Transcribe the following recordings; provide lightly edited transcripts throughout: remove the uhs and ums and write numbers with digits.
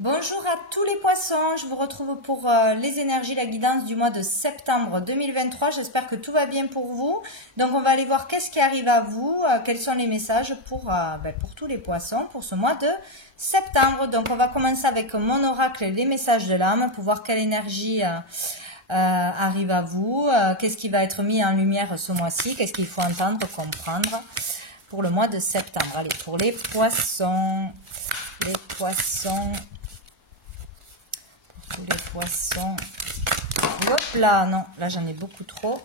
Bonjour à tous les poissons, je vous retrouve pour les énergies, la guidance du mois de septembre 2023. J'espère que tout va bien pour vous. Donc on va aller voir qu'est-ce qui arrive à vous, quels sont les messages pour tous les poissons pour ce mois de septembre. Donc on va commencer avec mon oracle, les messages de l'âme, pour voir quelle énergie arrive à vous, qu'est-ce qui va être mis en lumière ce mois-ci, qu'est-ce qu'il faut entendre, comprendre pour le mois de septembre. Allez, pour les poissons, tous les poissons. Hop là, non, là j'en ai beaucoup trop.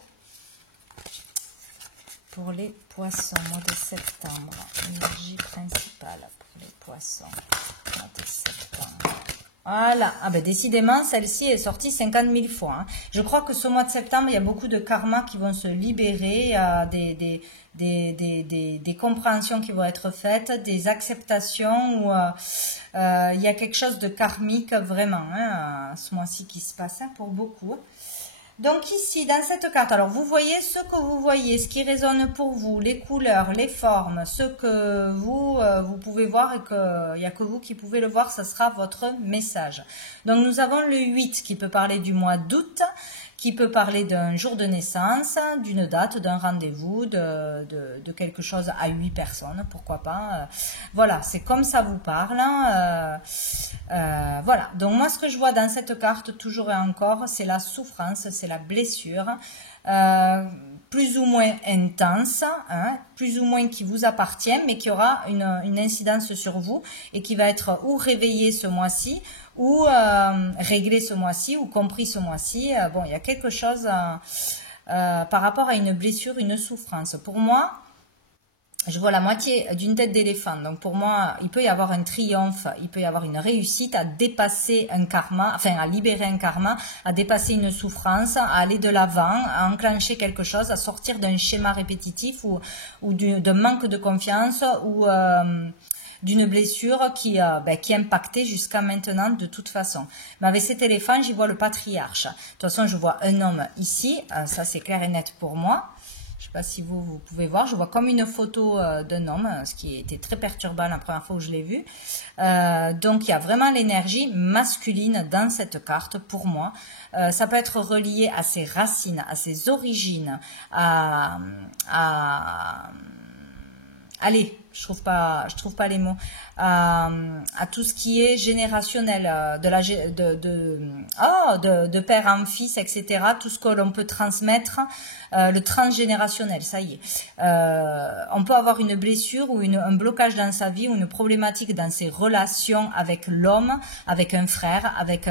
Pour les poissons, mois de septembre, énergie principale pour les poissons, mois de septembre. Voilà, ah ben décidément, celle-ci est sortie 50 000 fois. Hein. Je crois que ce mois de septembre, il y a beaucoup de karma qui vont se libérer, des compréhensions qui vont être faites, des acceptations, où il y a quelque chose de karmique vraiment, hein, ce mois-ci qui se passe hein, pour beaucoup. Donc ici, dans cette carte, alors vous voyez ce que vous voyez, ce qui résonne pour vous, les couleurs, les formes, ce que vous pouvez voir et qu'il n'y a que vous qui pouvez le voir, ce sera votre message. Donc nous avons le 8 qui peut parler du mois d'août, qui peut parler d'un jour de naissance, d'une date, d'un rendez-vous, de quelque chose à 8 personnes, pourquoi pas. Voilà, c'est comme ça vous parle. Voilà, donc moi ce que je vois dans cette carte, toujours et encore, c'est la souffrance, c'est la blessure, plus ou moins intense, hein, plus ou moins qui vous appartient, mais qui aura une incidence sur vous et qui va être ou réveillée ce mois-ci, ou réglé ce mois-ci, ou compris ce mois-ci. Bon, il y a quelque chose par rapport à une blessure, une souffrance. Pour moi, je vois la moitié d'une tête d'éléphant. Donc pour moi, il peut y avoir un triomphe, il peut y avoir une réussite à dépasser un karma, enfin à libérer un karma, à dépasser une souffrance, à aller de l'avant, à enclencher quelque chose, à sortir d'un schéma répétitif ou d'un manque de confiance ou d'une blessure qui impactait jusqu'à maintenant de toute façon. Mais avec cet éléphant, j'y vois le patriarche. De toute façon, je vois un homme ici, ça c'est clair et net pour moi. Je ne sais pas si vous pouvez voir, je vois comme une photo d'un homme, ce qui était très perturbant la première fois que je l'ai vu. Donc il y a vraiment l'énergie masculine dans cette carte pour moi. Ça peut être relié à ses racines, à ses origines, allez, je trouve pas les mots, à tout ce qui est générationnel, de père en fils, etc. Tout ce que l'on peut transmettre, le transgénérationnel, ça y est. On peut avoir une blessure ou un blocage dans sa vie ou une problématique dans ses relations avec l'homme, avec un frère, avec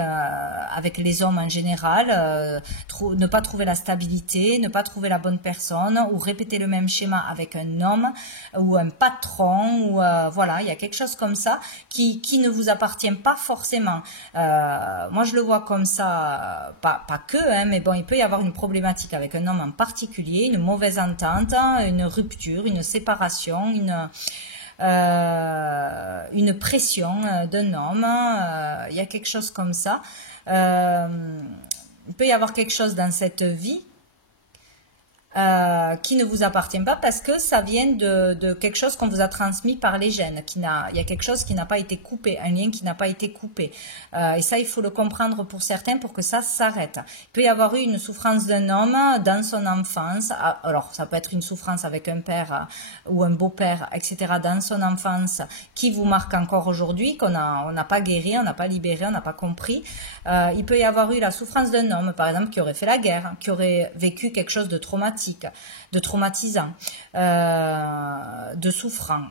les hommes en général, ne pas trouver la stabilité, ne pas trouver la bonne personne ou répéter le même schéma avec un homme ou un patron ou voilà, il y a quelque chose comme ça qui ne vous appartient pas forcément. Moi je le vois comme ça, pas que, hein, mais bon, il peut y avoir une problématique avec un homme en particulier, une mauvaise entente, une rupture, une séparation, une pression d'un homme, il y a quelque chose comme ça. Il peut y avoir quelque chose dans cette vie qui ne vous appartient pas parce que ça vient de quelque chose qu'on vous a transmis par les gènes. Il y a quelque chose qui n'a pas été coupé, un lien qui n'a pas été coupé. Et ça, il faut le comprendre pour certains pour que ça s'arrête. Il peut y avoir eu une souffrance d'un homme dans son enfance. Alors, ça peut être une souffrance avec un père ou un beau-père, etc. dans son enfance qui vous marque encore aujourd'hui, on n'a pas guéri, on n'a pas libéré, on n'a pas compris. Il peut y avoir eu la souffrance d'un homme, par exemple, qui aurait fait la guerre, qui aurait vécu quelque chose de traumatisant, de souffrant,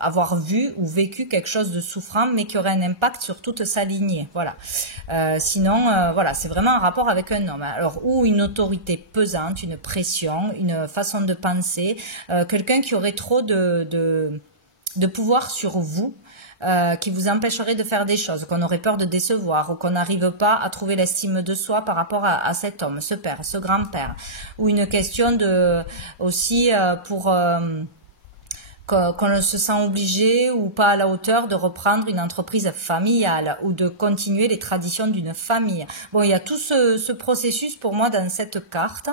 avoir vu ou vécu quelque chose de souffrant, mais qui aurait un impact sur toute sa lignée. Voilà. Sinon, voilà, c'est vraiment un rapport avec un homme. Alors, ou une autorité pesante, une pression, une façon de penser, quelqu'un qui aurait trop de pouvoir sur vous. Qui vous empêcherait de faire des choses, qu'on aurait peur de décevoir ou qu'on n'arrive pas à trouver l'estime de soi par rapport à cet homme, ce père, ce grand-père. Ou une question aussi pour qu'on se sent obligé ou pas à la hauteur de reprendre une entreprise familiale ou de continuer les traditions d'une famille. Bon, il y a tout ce processus pour moi dans cette carte.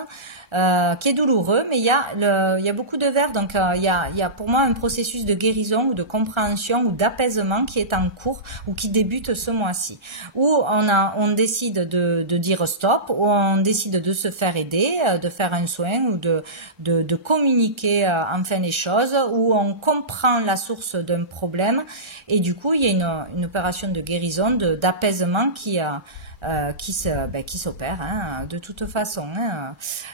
qui est douloureux, mais il y a beaucoup de verre, donc il y a pour moi un processus de guérison ou de compréhension ou d'apaisement qui est en cours ou qui débute ce mois-ci, où on décide de dire stop, où on décide de se faire aider, de faire un soin ou de communiquer enfin les choses, où on comprend la source d'un problème et du coup il y a une opération de guérison, d'apaisement qui s'opère de toute façon.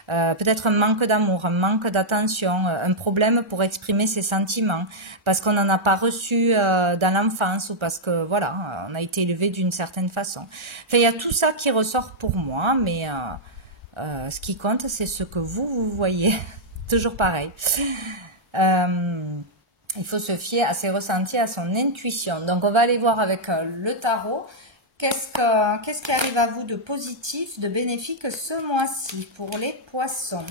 Peut-être un manque d'amour, un manque d'attention, un problème pour exprimer ses sentiments, parce qu'on n'en a pas reçu dans l'enfance ou parce que voilà, on a été élevé d'une certaine façon. Enfin, il y a tout ça qui ressort pour moi, mais ce qui compte, c'est ce que vous voyez. Toujours pareil. Il faut se fier à ses ressentis, à son intuition. Donc, on va aller voir avec le tarot. Qu'est-ce qui arrive à vous de positif, de bénéfique ce mois-ci pour les poissons?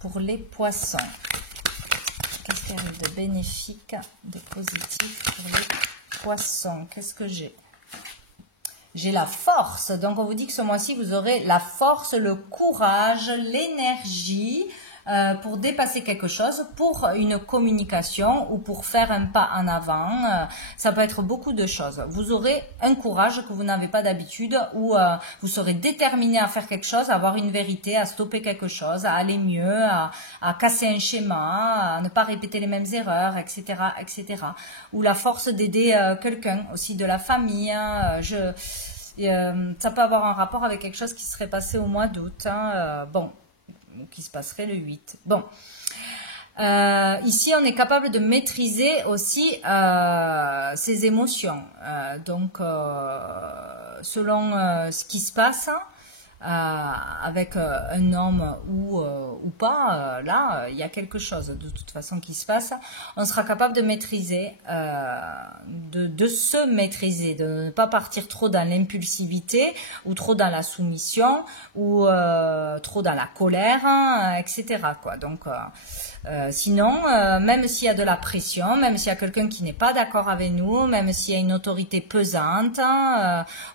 Pour les poissons. Qu'est-ce qui arrive de bénéfique, de positif pour les poissons? Qu'est-ce que j'ai? J'ai la force. Donc, on vous dit que ce mois-ci, vous aurez la force, le courage, l'énergie pour dépasser quelque chose, pour une communication ou pour faire un pas en avant. Ça peut être beaucoup de choses. Vous aurez un courage que vous n'avez pas d'habitude ou vous serez déterminé à faire quelque chose, à avoir une vérité, à stopper quelque chose, à aller mieux, à casser un schéma, à ne pas répéter les mêmes erreurs, etc., etc. Ou la force d'aider quelqu'un, aussi de la famille. Ça peut avoir un rapport avec quelque chose qui serait passé au mois d'août. Bon, qui se passerait le 8. Bon. Ici, on est capable de maîtriser aussi ses émotions. Donc, selon ce qui se passe avec un homme ou pas, là, il y a quelque chose de toute façon qui se passe. On sera capable de maîtriser, de se maîtriser, de ne pas partir trop dans l'impulsivité ou trop dans la soumission ou trop dans la colère, etc. quoi. Donc, sinon, même s'il y a de la pression, même s'il y a quelqu'un qui n'est pas d'accord avec nous, même s'il y a une autorité pesante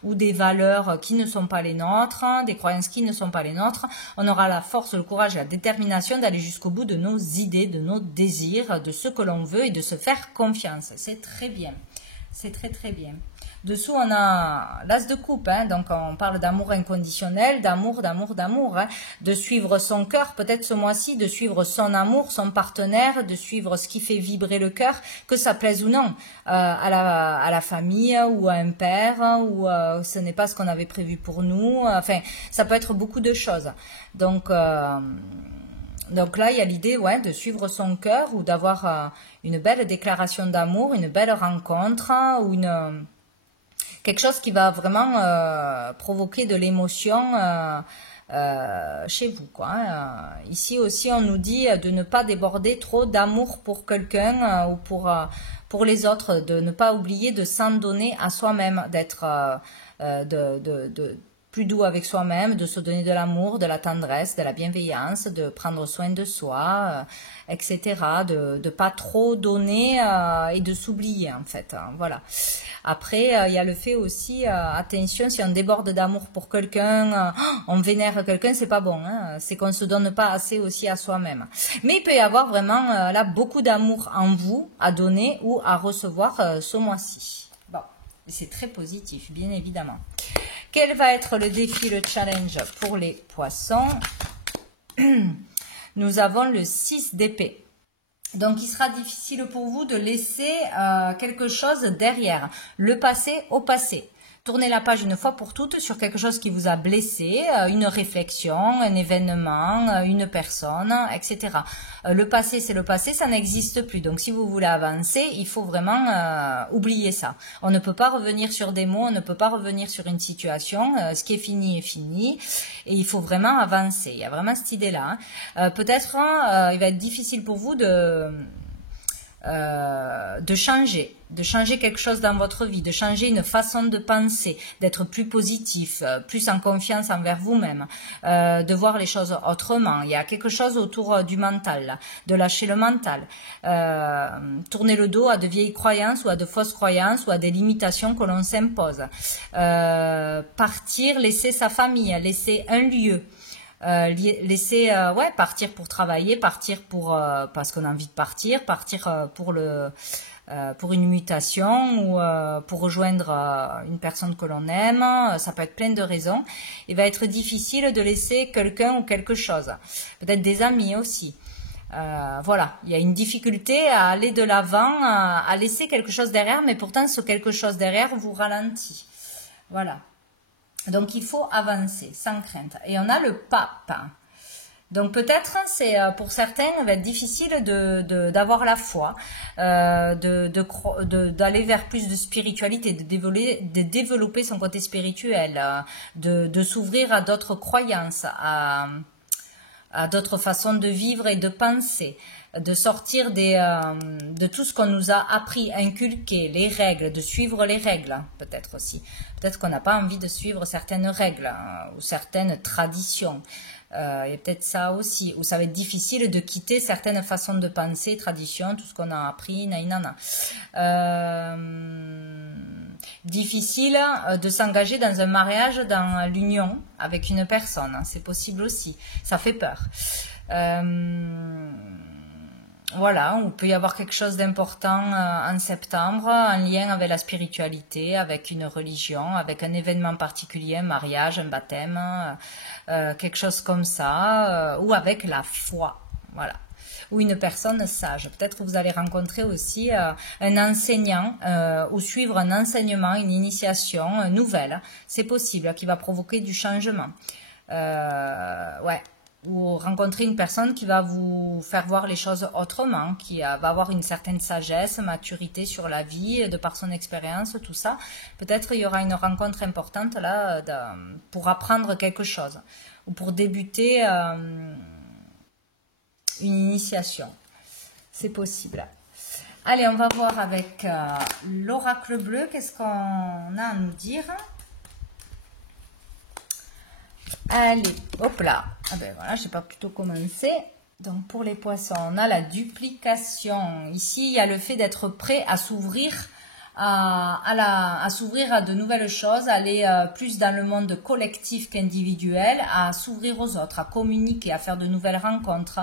ou des valeurs qui ne sont pas les nôtres, des croyances qui ne sont pas les nôtres, on aura la force, le courage et la détermination d'aller jusqu'au bout de nos idées, de nos désirs, de ce que l'on veut et de se faire confiance. C'est très bien. C'est très très bien. Dessous, on a l'as de coupe, donc on parle d'amour inconditionnel, d'amour, de suivre son cœur, peut-être ce mois-ci, de suivre son amour, son partenaire, de suivre ce qui fait vibrer le cœur, que ça plaise ou non, à la famille ou à un père, ou ce n'est pas ce qu'on avait prévu pour nous, enfin, ça peut être beaucoup de choses. Donc là, il y a l'idée de suivre son cœur ou d'avoir une belle déclaration d'amour, une belle rencontre ou quelque chose qui va vraiment provoquer de l'émotion chez vous, quoi. Ici aussi, on nous dit de ne pas déborder trop d'amour pour quelqu'un ou pour les autres, de ne pas oublier de s'en donner à soi-même, d'être plus doux avec soi-même, de se donner de l'amour, de la tendresse, de la bienveillance, de prendre soin de soi, etc. De ne pas trop donner et de s'oublier, en fait. Voilà. Après, il y a le fait aussi, attention, si on déborde d'amour pour quelqu'un, on vénère quelqu'un, c'est pas bon. C'est qu'on se donne pas assez aussi à soi-même. Mais il peut y avoir vraiment là beaucoup d'amour en vous à donner ou à recevoir ce mois-ci. Bon, c'est très positif, bien évidemment. Quel va être le défi, le challenge pour les poissons? Nous avons le 6 d'épée. Donc, il sera difficile pour vous de laisser quelque chose derrière. Le passé au passé. Tournez la page une fois pour toutes sur quelque chose qui vous a blessé, une réflexion, un événement, une personne, etc. Le passé, c'est le passé, ça n'existe plus. Donc, si vous voulez avancer, il faut vraiment oublier ça. On ne peut pas revenir sur des mots, on ne peut pas revenir sur une situation. Ce qui est fini est fini. Et il faut vraiment avancer. Il y a vraiment cette idée-là. Peut-être, il va être difficile pour vous de changer quelque chose dans votre vie, de changer une façon de penser, d'être plus positif, plus en confiance envers vous-même, de voir les choses autrement. Il y a quelque chose autour du mental, là, de lâcher le mental, tourner le dos à de vieilles croyances ou à de fausses croyances ou à des limitations que l'on s'impose, partir, laisser sa famille, laisser un lieu. Laisser partir pour travailler, partir pour parce qu'on a envie de partir pour une mutation ou pour rejoindre une personne que l'on aime, ça peut être plein de raisons. Il va être difficile de laisser quelqu'un ou quelque chose, peut-être des amis aussi. Voilà, il y a une difficulté à aller de l'avant, à laisser quelque chose derrière, mais pourtant ce quelque chose derrière vous ralentit. Voilà. Donc, il faut avancer sans crainte. Et on a le pape. Donc, peut-être, c'est pour certains, il va être difficile d'avoir la foi, d'aller vers plus de spiritualité, de développer son côté spirituel, de s'ouvrir à d'autres croyances, à d'autres façons de vivre et de penser, de sortir de tout ce qu'on nous a appris, inculqué, les règles, de suivre les règles, peut-être aussi. Peut-être qu'on n'a pas envie de suivre certaines règles ou certaines traditions. Il y a peut-être ça aussi, où ça va être difficile de quitter certaines façons de penser, traditions, tout ce qu'on a appris, naïnana. Difficile de s'engager dans un mariage, dans l'union avec une personne, c'est possible aussi, ça fait peur. Voilà, il peut y avoir quelque chose d'important en septembre, en lien avec la spiritualité, avec une religion, avec un événement particulier, un mariage, un baptême, quelque chose comme ça, ou avec la foi, voilà. Ou une personne sage. Peut-être que vous allez rencontrer aussi un enseignant ou suivre un enseignement, une initiation nouvelle, c'est possible, qui va provoquer du changement. Ouais. Ou rencontrer une personne qui va vous faire voir les choses autrement, qui va avoir une certaine sagesse, maturité sur la vie, de par son expérience, tout ça. Peut-être il y aura une rencontre importante là pour apprendre quelque chose ou pour débuter une initiation. C'est possible. Allez, on va voir avec l'oracle bleu, qu'est-ce qu'on a à nous dire. Allez, hop là. Ah ben voilà, je n'ai pas plutôt commencé. Donc pour les poissons, on a duplication. Ici, il y a le fait d'être prêt à s'ouvrir à s'ouvrir à de nouvelles choses, aller plus dans le monde collectif qu'individuel, à s'ouvrir aux autres, à communiquer, à faire de nouvelles rencontres,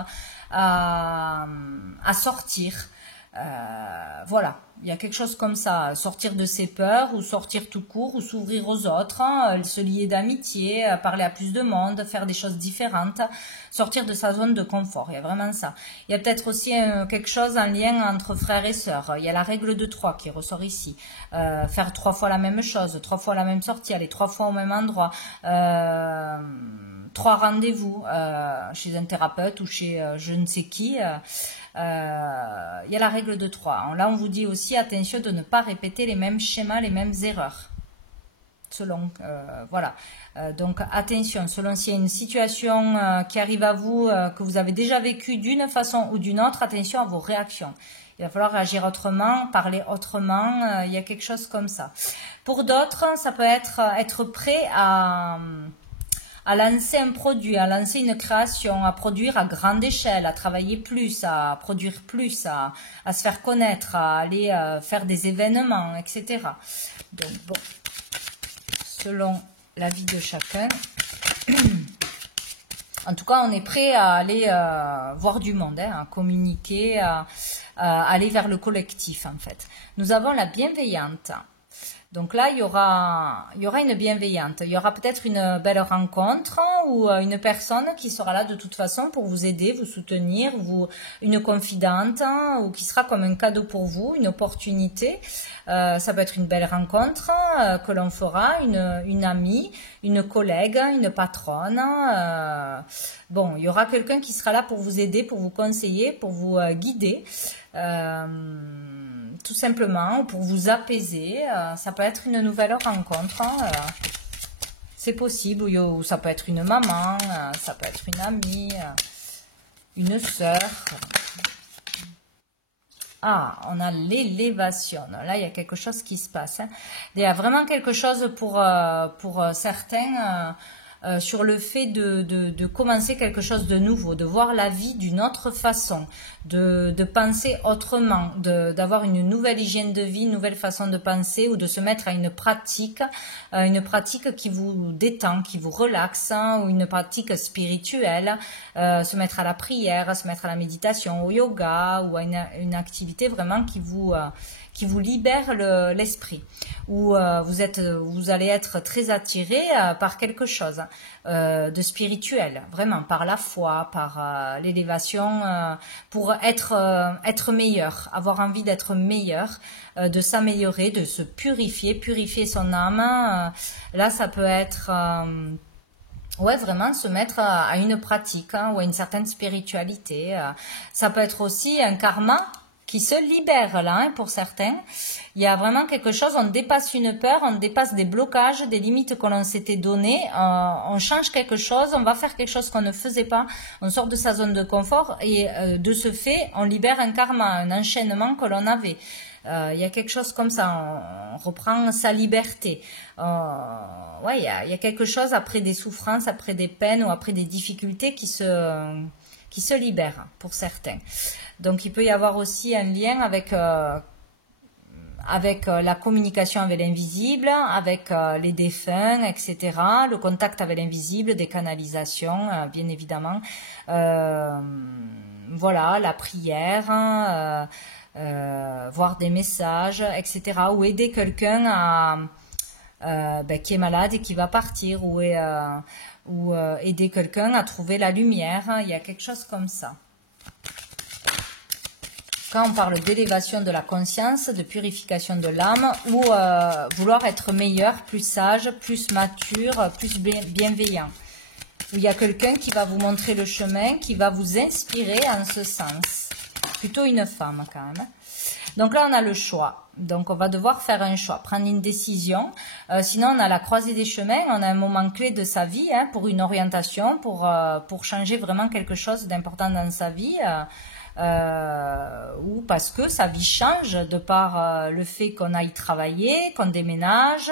à sortir. Voilà, il y a quelque chose comme ça, sortir de ses peurs ou sortir tout court ou s'ouvrir aux autres, se lier d'amitié, parler à plus de monde, faire des choses différentes, sortir de sa zone de confort, il y a vraiment ça. Il y a peut-être aussi quelque chose en lien entre frères et sœurs, il y a la règle de 3 qui ressort ici, faire 3 fois la même chose, 3 fois la même sortie, aller 3 fois au même endroit, 3 rendez-vous chez un thérapeute ou chez je ne sais qui. Il y a la règle de 3. Là, on vous dit aussi attention de ne pas répéter les mêmes schémas, les mêmes erreurs. Selon, voilà. Donc, attention, selon s'il y a une situation qui arrive à vous, que vous avez déjà vécu d'une façon ou d'une autre, attention à vos réactions. Il va falloir réagir autrement, parler autrement, il y a quelque chose comme ça. Pour d'autres, ça peut être prêt à lancer un produit, à lancer une création, à produire à grande échelle, à travailler plus, à produire plus, à se faire connaître, à aller faire des événements, etc. Donc bon, selon la vie de chacun. En tout cas, on est prêt à aller voir du monde, hein, à communiquer, à aller vers le collectif en fait. Nous avons la bienveillante. Donc là, il y aura une bienveillante. Il y aura peut-être une belle rencontre ou une personne qui sera là de toute façon pour vous aider, vous soutenir, une confidente ou qui sera comme un cadeau pour vous, une opportunité. Ça peut être une belle rencontre que l'on fera, une amie, une collègue, une patronne. Bon, il y aura quelqu'un qui sera là pour vous aider, pour vous conseiller, pour vous guider. Tout simplement, pour vous apaiser, ça peut être une nouvelle rencontre, c'est possible, ou ça peut être une maman, ça peut être une amie, une sœur. Ah, on a l'élévation. Là, il y a quelque chose qui se passe. Hein. Il y a vraiment quelque chose pour certains sur le fait de commencer quelque chose de nouveau, de voir la vie d'une autre façon, de penser autrement, d'avoir une nouvelle hygiène de vie, une nouvelle façon de penser ou de se mettre à une pratique qui vous détend, qui vous relaxe, hein, ou une pratique spirituelle, se mettre à la prière, se mettre à la méditation, au yoga ou à une activité vraiment qui vous libère l'esprit, où vous allez être très attiré par quelque chose de spirituel, vraiment par la foi, par l'élévation, pour être meilleur, avoir envie d'être meilleur, de s'améliorer, de se purifier son âme. Là, ça peut être ouais, vraiment se mettre à une pratique, hein, ou à une certaine spiritualité. Ça peut être aussi un karma qui se libère là, hein, pour certains. Il y a vraiment quelque chose, on dépasse une peur, on dépasse des blocages, des limites que l'on s'était données, on change quelque chose, on va faire quelque chose qu'on ne faisait pas, on sort de sa zone de confort et de ce fait, on libère un karma, un enchaînement que l'on avait. Il y a quelque chose comme ça, on reprend sa liberté. Ouais, il y a quelque chose après des souffrances, après des peines ou après des difficultés qui se libèrent pour certains. Donc il peut y avoir aussi un lien avec la communication avec l'invisible, avec les défunts, etc. Le contact avec l'invisible, des canalisations, bien évidemment. Voilà, la prière, hein, voir des messages, etc. Ou aider quelqu'un qui est malade et qui va partir, ou aider quelqu'un à trouver la lumière. Il y a quelque chose comme ça. Quand on parle d'élévation de la conscience, de purification de l'âme, ou vouloir être meilleur, plus sage, plus mature, plus bienveillant. Où il y a quelqu'un qui va vous montrer le chemin, qui va vous inspirer en ce sens. Plutôt une femme quand même. Donc là, on a le choix. Donc on va devoir faire un choix, prendre une décision. Sinon, on a la croisée des chemins, on a un moment clé de sa vie, hein, pour une orientation, pour changer vraiment quelque chose d'important dans sa vie. Ou parce que sa vie change de par le fait qu'on aille travailler, qu'on déménage,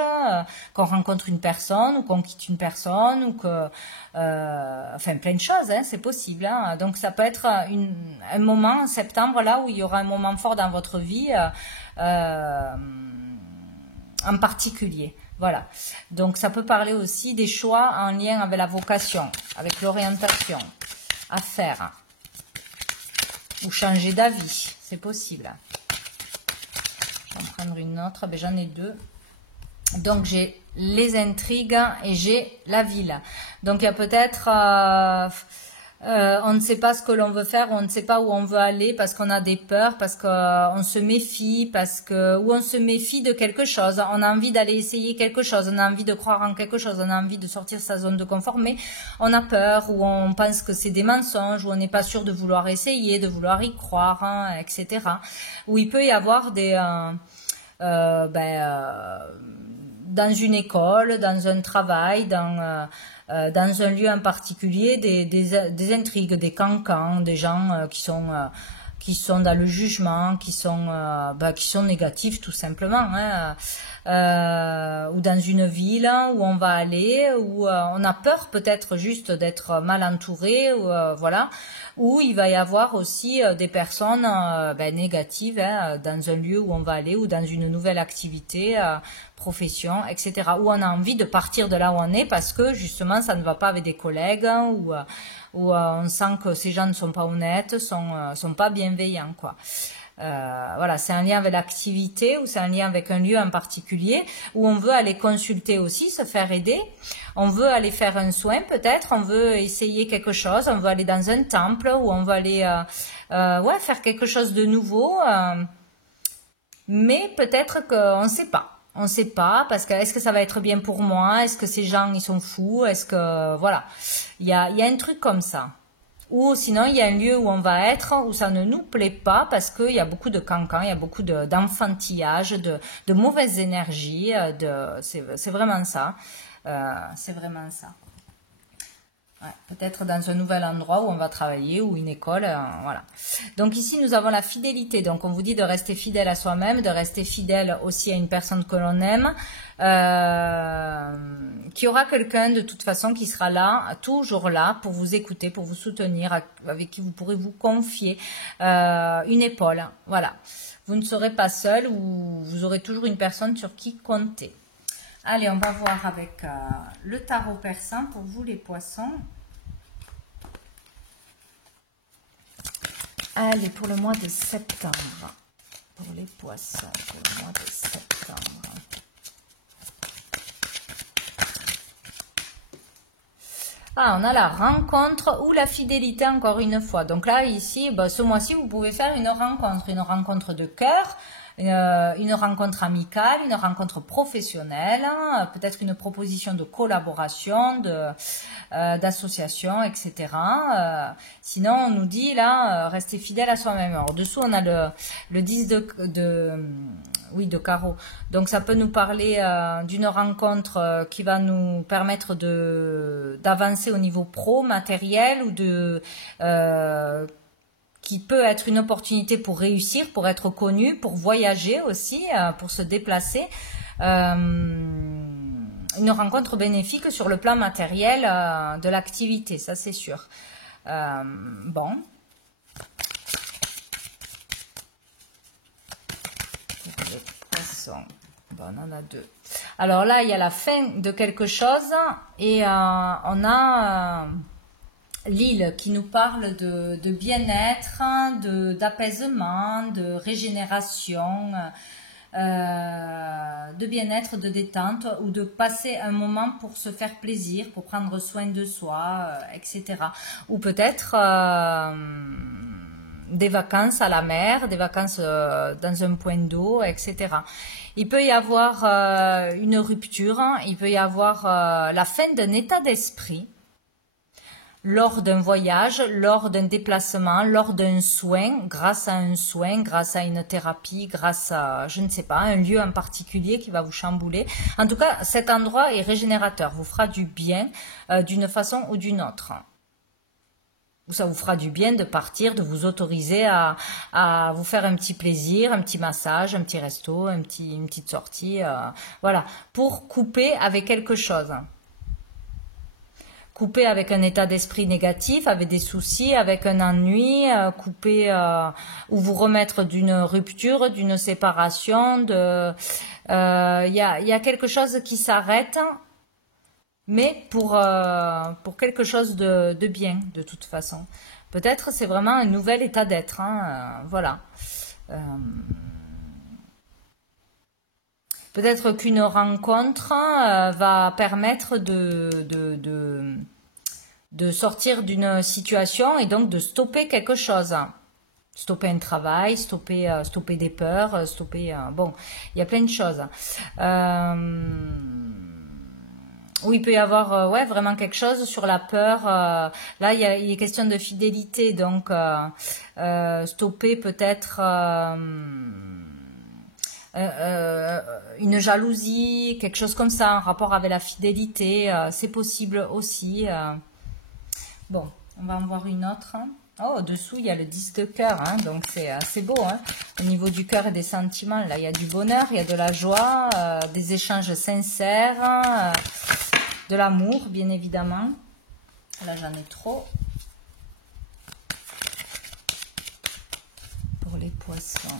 qu'on rencontre une personne ou qu'on quitte une personne, ou que enfin plein de choses, hein, c'est possible, hein. Donc ça peut être un moment en septembre là où il y aura un moment fort dans votre vie en particulier. Voilà. Donc ça peut parler aussi des choix en lien avec la vocation, avec l'orientation à faire. Ou changer d'avis, c'est possible. Je vais en prendre une autre, ben, j'en ai deux. Donc j'ai les intrigues et j'ai la ville. Donc il y a peut-être, on ne sait pas ce que l'on veut faire, on ne sait pas où on veut aller parce qu'on a des peurs, parce qu'on se méfie, ou on se méfie de quelque chose. On a envie d'aller essayer quelque chose, on a envie de croire en quelque chose, on a envie de sortir de sa zone de confort, mais on a peur, ou on pense que c'est des mensonges, ou on n'est pas sûr de vouloir essayer, de vouloir y croire, hein, etc. Où il peut y avoir des dans une école, dans un travail, dans un lieu en particulier, des intrigues, des cancans, des gens qui sont dans le jugement, qui sont négatifs tout simplement, hein. Ou dans une ville où on va aller, où on a peur peut-être juste d'être mal entouré, ou voilà, où il va y avoir aussi des personnes négatives, hein, dans un lieu où on va aller, ou dans une nouvelle activité, profession, etc. Où on a envie de partir de là où on est parce que justement ça ne va pas avec des collègues, hein, ou on sent que ces gens ne sont pas honnêtes, sont pas bienveillants, quoi. Voilà, c'est un lien avec l'activité, ou c'est un lien avec un lieu en particulier, où on veut aller consulter aussi, se faire aider, on veut aller faire un soin peut-être, on veut essayer quelque chose, on veut aller dans un temple, ou on veut aller faire quelque chose de nouveau, mais peut-être qu'on ne sait pas. On ne sait pas, parce que est-ce que ça va être bien pour moi? Est-ce que ces gens, ils sont fous? Est-ce que... Voilà. Il y a un truc comme ça. Ou sinon, il y a un lieu où on va être, où ça ne nous plaît pas, parce qu'il y a beaucoup de cancans, il y a beaucoup d'enfantillage, de mauvaises énergies. C'est vraiment ça. C'est vraiment ça. Ouais, peut-être dans un nouvel endroit où on va travailler ou une école, voilà. Donc ici nous avons la fidélité. Donc on vous dit de rester fidèle à soi-même, de rester fidèle aussi à une personne que l'on aime, qu'il y aura quelqu'un de toute façon qui sera là, toujours là pour vous écouter, pour vous soutenir, avec qui vous pourrez vous confier, une épaule. Voilà. Vous ne serez pas seul ou vous aurez toujours une personne sur qui compter. Allez, on va voir avec le tarot persan pour vous les poissons. Allez, pour le mois de septembre. Pour les poissons, pour le mois de septembre. Ah, on a la rencontre ou la fidélité encore une fois. Donc là, ici, ce mois-ci, vous pouvez faire une rencontre de cœur, une rencontre amicale, une rencontre professionnelle, peut-être une proposition de collaboration, d'association, etc. Sinon, on nous dit là, restez fidèle à soi-même. Alors, dessous, on a le 10 de carreau. Donc, ça peut nous parler d'une rencontre qui va nous permettre d'avancer au niveau pro, matériel, ou qui peut être une opportunité pour réussir, pour être connu, pour voyager aussi, pour se déplacer. Une rencontre bénéfique sur le plan matériel de l'activité, ça c'est sûr. Bon. Les poissons. Bon, on en a deux. Alors là, il y a la fin de quelque chose et on a l'île qui nous parle de bien-être, d'apaisement, de régénération, de bien-être, de détente, ou de passer un moment pour se faire plaisir, pour prendre soin de soi, etc. Ou peut-être des vacances à la mer, des vacances dans un point d'eau, etc. Il peut y avoir une rupture, il peut y avoir la fin d'un état d'esprit, lors d'un voyage, lors d'un déplacement, lors d'un soin, grâce à un soin, grâce à une thérapie, grâce à, je ne sais pas, un lieu en particulier qui va vous chambouler. En tout cas, cet endroit est régénérateur, vous fera du bien d'une façon ou d'une autre. Ça vous fera du bien de partir, de vous autoriser à vous faire un petit plaisir, un petit massage, un petit resto, une petite sortie, voilà, pour couper avec quelque chose. Couper avec un état d'esprit négatif, avec des soucis, avec un ennui, couper ou vous remettre d'une rupture, d'une séparation. Il y a quelque chose qui s'arrête, mais pour quelque chose de bien, de toute façon. Peut-être c'est vraiment un nouvel état d'être, voilà. Peut-être qu'une rencontre va permettre de sortir d'une situation et donc de stopper quelque chose. Stopper un travail, stopper des peurs, bon, il y a plein de choses. Oui, il peut y avoir ouais, vraiment quelque chose sur la peur. Là, il est question de fidélité, donc stopper peut-être... une jalousie, quelque chose comme ça, en rapport avec la fidélité, c'est possible aussi. Bon, on va en voir une autre. Oh, dessous, il y a le 10 de cœur, donc c'est beau. Au niveau du cœur et des sentiments, là, il y a du bonheur, il y a de la joie, des échanges sincères, de l'amour, bien évidemment. Là, j'en ai trop. Pour les poissons.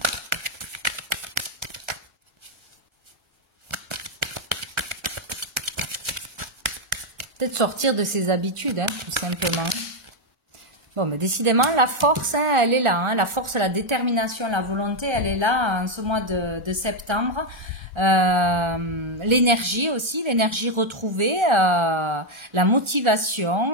Peut-être sortir de ses habitudes, tout simplement. Bon, mais décidément, la force, elle est là. La force, la détermination, la volonté, elle est là en ce mois de septembre. L'énergie aussi, l'énergie retrouvée, la motivation,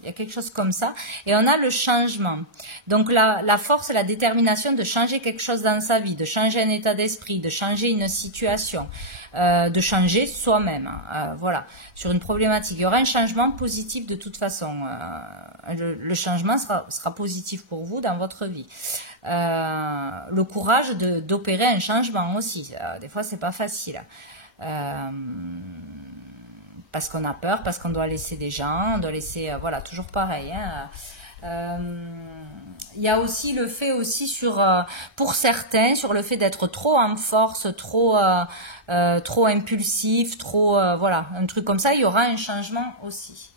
il y a quelque chose comme ça. Et on a le changement. Donc la force, la détermination de changer quelque chose dans sa vie, de changer un état d'esprit, de changer une situation, de changer soi-même. Voilà, sur une problématique. Il y aura un changement positif de toute façon. Le changement sera positif pour vous dans votre vie. Le courage d'opérer un changement aussi. Des fois, c'est pas facile. parce qu'on a peur, parce qu'on doit laisser des gens, on doit laisser, voilà, toujours pareil. Hein. Il y a aussi le fait aussi pour certains, sur le fait d'être trop en force, trop impulsif, voilà, un truc comme ça, il y aura un changement aussi.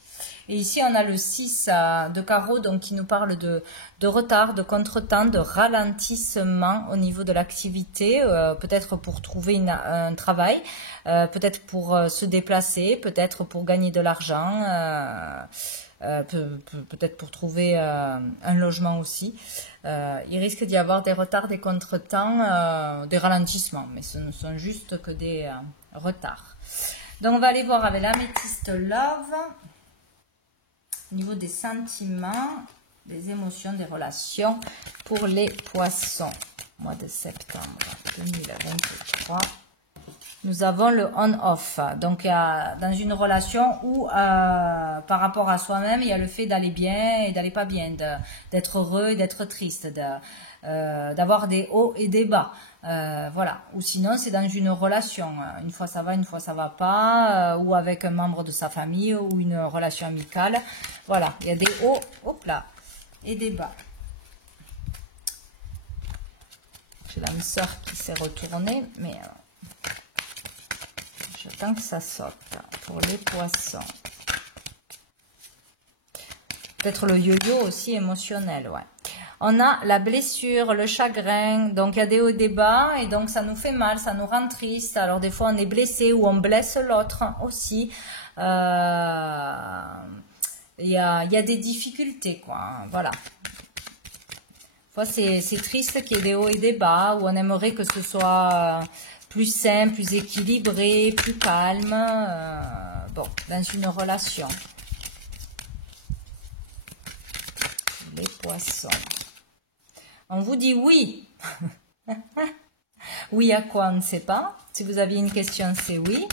Et ici, on a le 6 de carreau, donc qui nous parle de retard, de contretemps, de ralentissement au niveau de l'activité, peut-être pour trouver un travail, peut-être pour se déplacer, peut-être pour gagner de l'argent, peut-être pour trouver un logement aussi. Il risque d'y avoir des retards, des contretemps, des ralentissements, mais ce ne sont juste que des retards. Donc, on va aller voir avec l'améthyste Love. Au niveau des sentiments, des émotions, des relations pour les poissons. Mois de septembre 2023. Nous avons le on-off. Donc, dans une relation où, par rapport à soi-même, il y a le fait d'aller bien et d'aller pas bien, d'être heureux et d'être triste, d'avoir des hauts et des bas. Voilà. Ou sinon, c'est dans une relation. Une fois ça va, une fois ça va pas. Ou avec un membre de sa famille ou une relation amicale. Voilà. Il y a des hauts, hop là, et des bas. J'ai l'âme sœur qui s'est retournée, mais j'attends que ça saute pour les poissons. Peut-être le yo-yo aussi émotionnel, ouais. On a la blessure, le chagrin, donc il y a des hauts et des bas, et donc ça nous fait mal, ça nous rend triste. Alors des fois on est blessé ou on blesse l'autre aussi. Il y a des difficultés, quoi. Voilà. C'est triste qu'il y ait des hauts et des bas, où on aimerait que ce soit plus sain, plus équilibré, plus calme, bon, dans une relation. Les poissons. On vous dit oui. Oui à quoi, on ne sait pas. Si vous aviez une question, c'est oui.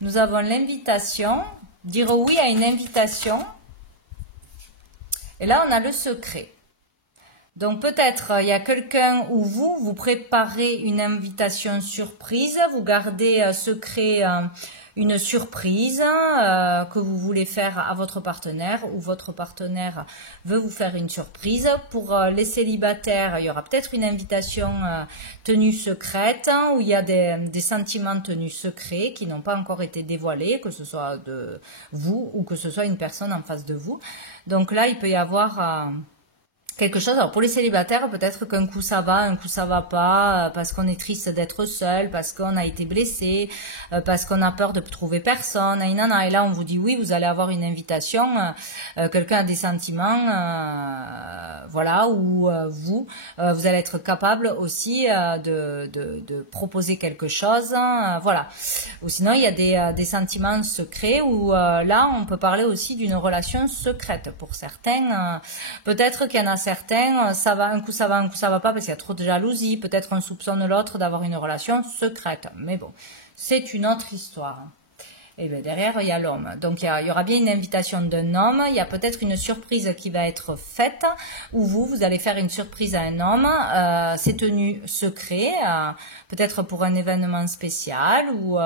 Nous avons l'invitation. Dire oui à une invitation. Et là, on a le secret. Donc peut-être il y a quelqu'un ou vous préparez une invitation surprise, vous gardez secret une surprise que vous voulez faire à votre partenaire ou votre partenaire veut vous faire une surprise. Pour les célibataires, il y aura peut-être une invitation tenue secrète où il y a des sentiments tenus secrets qui n'ont pas encore été dévoilés, que ce soit de vous ou que ce soit une personne en face de vous. Donc là, il peut y avoir quelque chose. Alors pour les célibataires, peut-être qu'un coup ça va, un coup ça va pas, parce qu'on est triste d'être seul, parce qu'on a été blessé, parce qu'on a peur de trouver personne, et là on vous dit oui, vous allez avoir une invitation, quelqu'un a des sentiments, voilà, ou vous allez être capable aussi de proposer quelque chose, voilà. Ou sinon il y a des sentiments secrets, où là on peut parler aussi d'une relation secrète pour certains, peut-être qu'il y en a certains, ça va, un coup ça va pas parce qu'il y a trop de jalousie, peut-être on soupçonne l'autre d'avoir une relation secrète, mais bon, c'est une autre histoire. Et bien derrière, il y a l'homme. Donc il y aura bien une invitation d'un homme, il y a peut-être une surprise qui va être faite, où vous allez faire une surprise à un homme, c'est tenu secret, peut-être pour un événement spécial, ou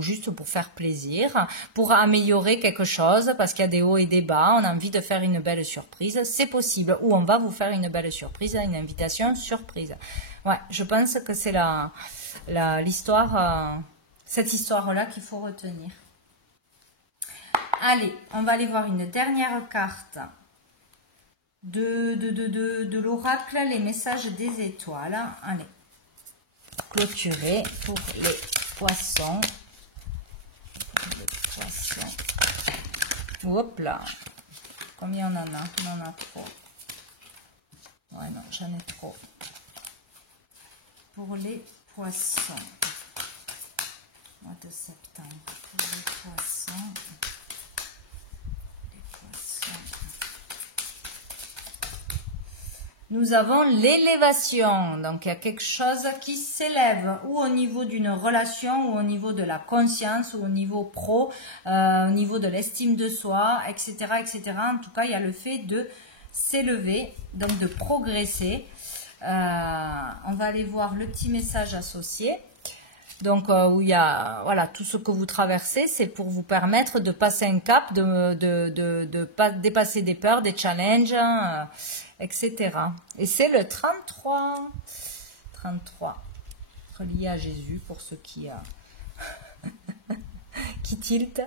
juste pour faire plaisir, pour améliorer quelque chose, parce qu'il y a des hauts et des bas, on a envie de faire une belle surprise, c'est possible, ou on va vous faire une belle surprise, une invitation surprise. Ouais, je pense que c'est l'histoire, cette histoire-là qu'il faut retenir. Allez, on va aller voir une dernière carte de l'oracle, les messages des étoiles. Allez, clôturer pour les poissons. Hop là. Combien on en a? On en a trop. Ouais, non, j'en ai trop. Pour les poissons. Mois de septembre. Pour les poissons. Nous avons l'élévation, donc il y a quelque chose qui s'élève ou au niveau d'une relation ou au niveau de la conscience ou au niveau pro, au niveau de l'estime de soi, etc., etc. En tout cas, il y a le fait de s'élever, donc de progresser. On va aller voir le petit message associé. Donc, où il y a, voilà, tout ce que vous traversez, c'est pour vous permettre de passer un cap, de dépasser des peurs, des challenges, etc. Et c'est le 33. 33. Relié à Jésus, pour ceux qui tiltent.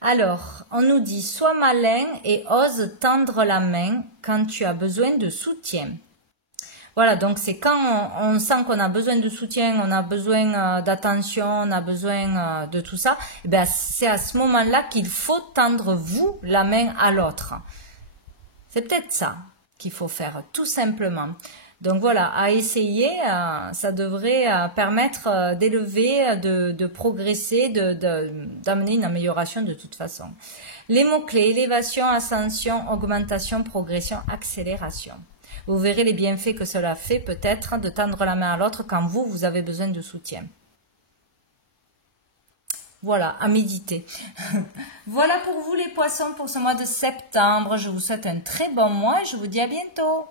Alors, on nous dit, sois malin et ose tendre la main quand tu as besoin de soutien. Voilà, donc c'est quand on sent qu'on a besoin de soutien, on a besoin d'attention, on a besoin de tout ça, et bien c'est à ce moment-là qu'il faut tendre vous la main à l'autre. C'est peut-être ça qu'il faut faire, tout simplement. Donc voilà, à essayer, ça devrait permettre d'élever, de progresser, d'amener une amélioration de toute façon. Les mots-clés, élévation, ascension, augmentation, progression, accélération. Vous verrez les bienfaits que cela fait peut-être de tendre la main à l'autre quand vous avez besoin de soutien. Voilà, à méditer. Voilà pour vous les poissons pour ce mois de septembre. Je vous souhaite un très bon mois et je vous dis à bientôt.